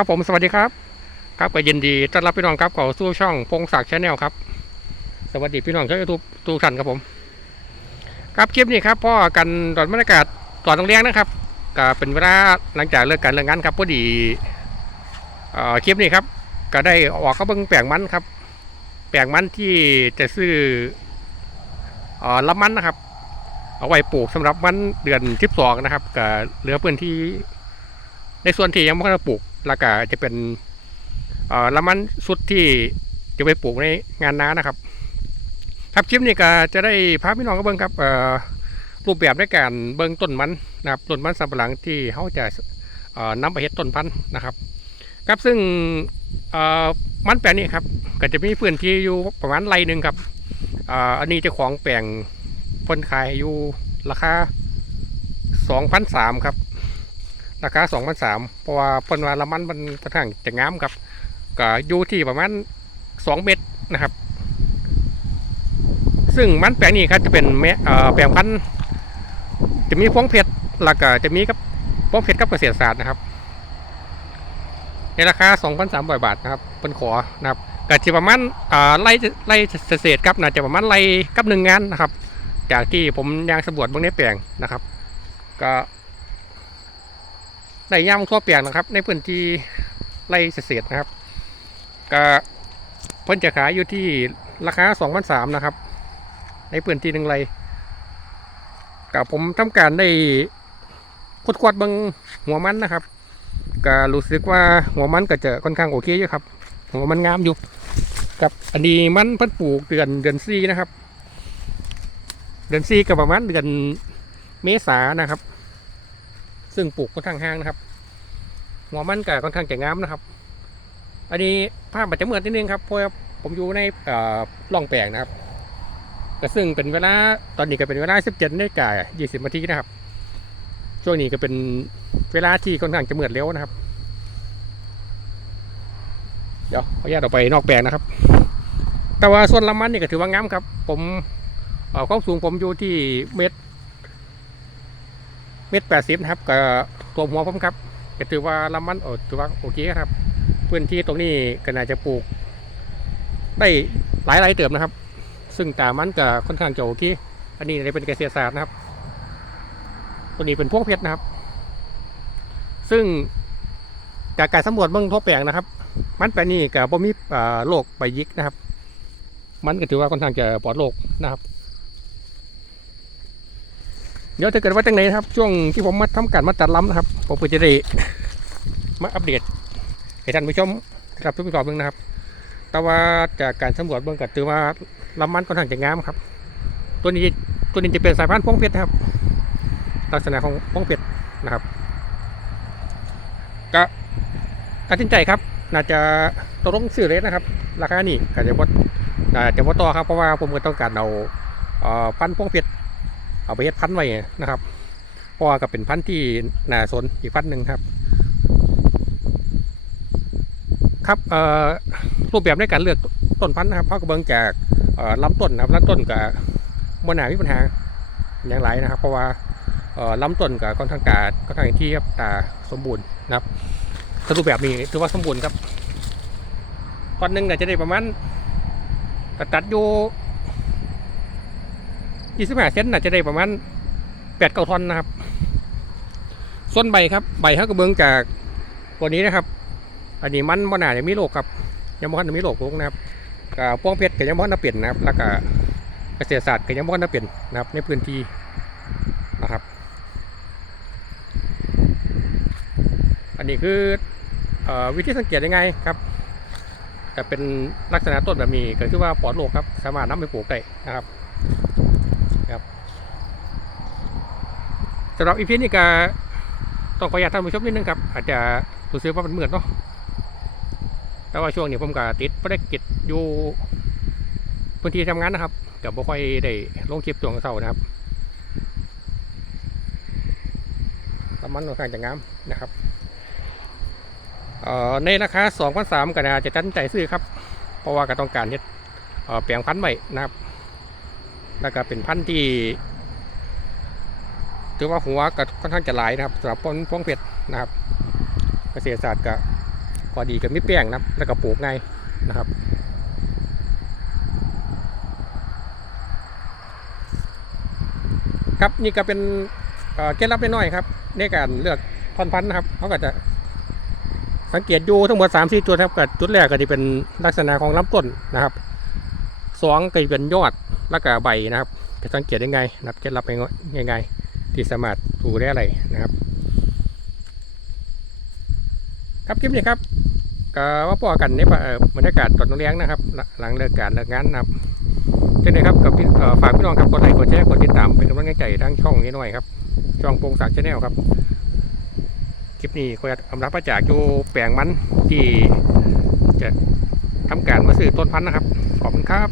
ครับผมสวัสดีครับ ครับก็ยินดีต้อนรับพี่น้องครับเข้าสู่ช่องพงศักดิ์ชาแนลครับ สวัสดีพี่น้องชาวยูทูบทุกท่านครับผม ครับคลิปนี้ครับพ่อกันตอนบรรยากาศตอนโรงเรียนนะครับก็เป็นเวลาหลังจากเลิกการเลิกงานครับพอดีเอ่อคลิปนี้ครับ ก็ได้ออกเขาเบิ้งแปลงมันครับ แปลงมันที่จะซื้อเอ่อลำมันนะครับ เอาไว้ปลูกสำหรับมันเดือนทิบสองนะครับก็เหลือพื้นที่ในส่วนที่ยังไม่ได้ปลูก แล้วก็จะเป็นละมันสุดที่จะไปปลูกในงานน้านะครับ ครับคลิปนี้ก็จะได้พาพี่น้องก็เบิ้งครับรูปแบบในการเบิ้งต้นมันนะครับต้นมันสำปะหลังที่เขาจะนำไปเฮ็ดต้นพันธุ์นะครับ ครับซึ่งมันแปลงนี้ครับก็จะมีพื้นที่อยู่ประมาณไรหนึ่งครับอ,อันนี้จ้าของแปลงพ่นขายอยู่ราคา2,003ครับ ราคา2,003เพราะว่าเพิ่นว่าละมันมันค่อนข้างจะงามครับก็อยู่ที่ประมาณ2เมตรนะครับ ซึ่งมันแปลงนี้ครับจะเป็นแม่แปลงพันธุ์จะมีพวงเพชรแล้วก็จะมีกับพวงเพชรกับเกษตรศาสตร์นะครับในราคา 2,300 บาทนะครับเป็นขอนะครับก็จะประมาณอ่าไล่ไล่เศษครับน่าจะประมาณไล่กับหนึ่งงานนะครับ จากที่ผมยางสำรวจเบื้องในแปลงนะครับ ก็ ได้ย่ำทั่วเปียงนะครับ ในพื้นที่ไร่เศษนะครับ ก็เพิ่นจะขายอยู่ที่ราคา2 3 0 0นะครับ ในพื้นที่หนึ่งไร่กับผมทำการได้คุดควดเบิงหัวมันนะครับก็รู้สึกว่าหัวมันก็จะค่อนข้างโอเคอยู่ครับ หัวมันงามอยู่กับอันนี้มันเพิ่นปลูกเดือนเดือนซีนะครับ เดือนซีก็ประมาณเดือนเมษานะครับ ซึ่งปลูกค่อนข้างห่างนะครับ หัวมันก็ค่อนข้างจะงามนะครับ อันนี้ภาพอาจจะเหมือนนิดนึงครับเพราะผมอยู่ในล่อร่องแปลงนะครับก็ซึ่งเป็นเวลาตอนนี้ก็เป็นเวลา 17นาฬิกา20นาทีนะครับ ช่วงนี้ก็เป็นเวลาที่ค่อนข้างจะมืดเร็วนะครับ เดี๋ยวขออนุญาตออกไปนอกแปลงนะครับ แต่ว่าส่วนลำมันนี่ก็ถือว่างามครับ ผมความสูงผมอยู่ที่เมตร เมตรแปดสิบนะครับกับตัวหัวผมครับก็ถือว่าลำมันโอ้ถือว่าโอเคครับ พื้นที่ตรงนี้ก็น่าจะปลูก ได้หลายไรเติมนะครับ ซึ่งตามันก็ค่อนข้างจะโอเคอันนี้เป็นเกษตรศาสตร์นะครับ ตัวนี้เป็นพวกเพชรนะครับ ซึ่งจากการสำรวจเบื้องทั่วแปลงนะครับ มันแปลนี้กับบ่มีโรคใบยิกนะครับ มันก็ถือว่าค่อนข้างจะปลอดโรคนะครับ เดี๋ยวถ้าเกิดว่าจังไหนครับ ช่วงที่ผมมาทำการมาตัดล้ำนะครับ ผมก็จะได้มาอัปเดตให้ท่านผู้ชมรับทุกรอบหนึงนะครับ แต่ว่าจากการสำรวจเบื้องกัถือว่าลำมันค่อนข้างจะงามครับ ตัวนี้ตัวนี้จะเป็นสายพันธุ์พงเพชรครับ ลักษณะของพงเพชรนะครับ ก็ตัดสินใจครับ น่าจะตกลงซื้อเลยนะครับ ราคานี่ก็จะบดน่าจะบดต่อครับเพราะว่าผมก็ต้องการเอาพันธุ์พงเพชร เอาไปเฮ็ดพันธุ์ไว้นะครับเพราะว่าก็เป็นพันธุ์ที่น่าสนอีกพันธุ์หนึ่งครับ ครับเอ่อรูปแบบในการเลือกต้นพันธุ์นะครับเขาก็เบิ่งจากเอ่อลำต้นนะครับลำต้นกับบนหนามีปัญหาอย่างไรนะครับ เพราะว่าเอ่อลำต้นกับค่อนข้างกาดค่อนข้างที่ครับตาสมบูรณ์นะครับสรุปแบบนี้ถือว่าสมบูรณ์ครับก้อนหนึ่งเนี่ยจะได้ประมาณตัดอยู่ 25เซนน่าจะได้ประมาณ8เก้าทอนนะครับ ส่วนใบครับ ใบฮักกระเบื้องจากตัวนี้นะครับ อันนี้มันบ่หนาจะมีโรคครับยังบ่ทันมีโรคพวกนะครับกับพวงเพชรก็ยังบ่ทันได้เปลี่ยนนะครับ แล้วก็เกษตรศาสตร์ก็ยังบ่ทันได้เปลี่ยนนะครับ ในพื้นที่นะครับ อันนี้คืออวิธีสังเกตยังไงครับแต่เป็นลักษณะต้นแบบนี้ก็คือว่าปลอดโรคครับ สามารถนำไปปลูกได้นะครับ สำหรับอีพีนี้ก็ต้องขออนุญาตท่านผู้ชมนิดนึงครับอาจจะรู้สึกว่ามันเหมือนเนาะแต่ว่าช่วงนี้ผมก็ติดภารกิจอยู่พื้นที่ทำงานนะครับกับบ่ค่อยได้ลงคลิปช่วงเสาร์นะครับประมันค่อนข้างจะงามนะครับเออในราคา2 3 0 0ก็น่าจะตัดสินใจซื้อครับ เพราะว่าก็ต้องการเฮ็ดเออแปลงพันธุ์ใหม่นะครับ แล้วก็เป็นพันธุ์ที่ ถือว่าหัวก็ค่อนข้างจะหลายนะครับสำหรับพวงพวงเพชรนะครับ เกษตรศาสตร์ก็พอดีกับมีแป้งนะแล้วก็ปลูกไงนะครับครับนี่ก็เป็นเคล็ดลับน้อยๆครับ ในการเลือกพันพันธุ์นะครับเขาก็จะสังเกตดูทั้งหมด3ามสี่จุดครับก็จุดแรกก็จะเป็นลักษณะของลำต้นนะครับสองก็จะเป็นยอดแล้วก็ใบนะครับจะสังเกตได้ไงนะครับเคล็ดลับง่ายๆ ที่สามารถดูได้อะไรนะครับ ครับคลิปนี้ครับก็ว่าพอกันในเอ่อบรรยากาศตอนเลี้ยงนะครับ หลังเลิกการเลิกงานนะครับเช่นเดียครับกับฝากพี่น้องครับกดไลค์กดแชร์กดติดตามเป็นกำลังใจทั้งช่องนี้หน่อยครับ ช่องโปงศักดิ์ชาแนลครับ คลิปนี้ก็จะอำรับมาจากอยู่แปลงมันที่จะทำการมาซื้อต้นพันธุ์นะครับ ขอบคุณครับ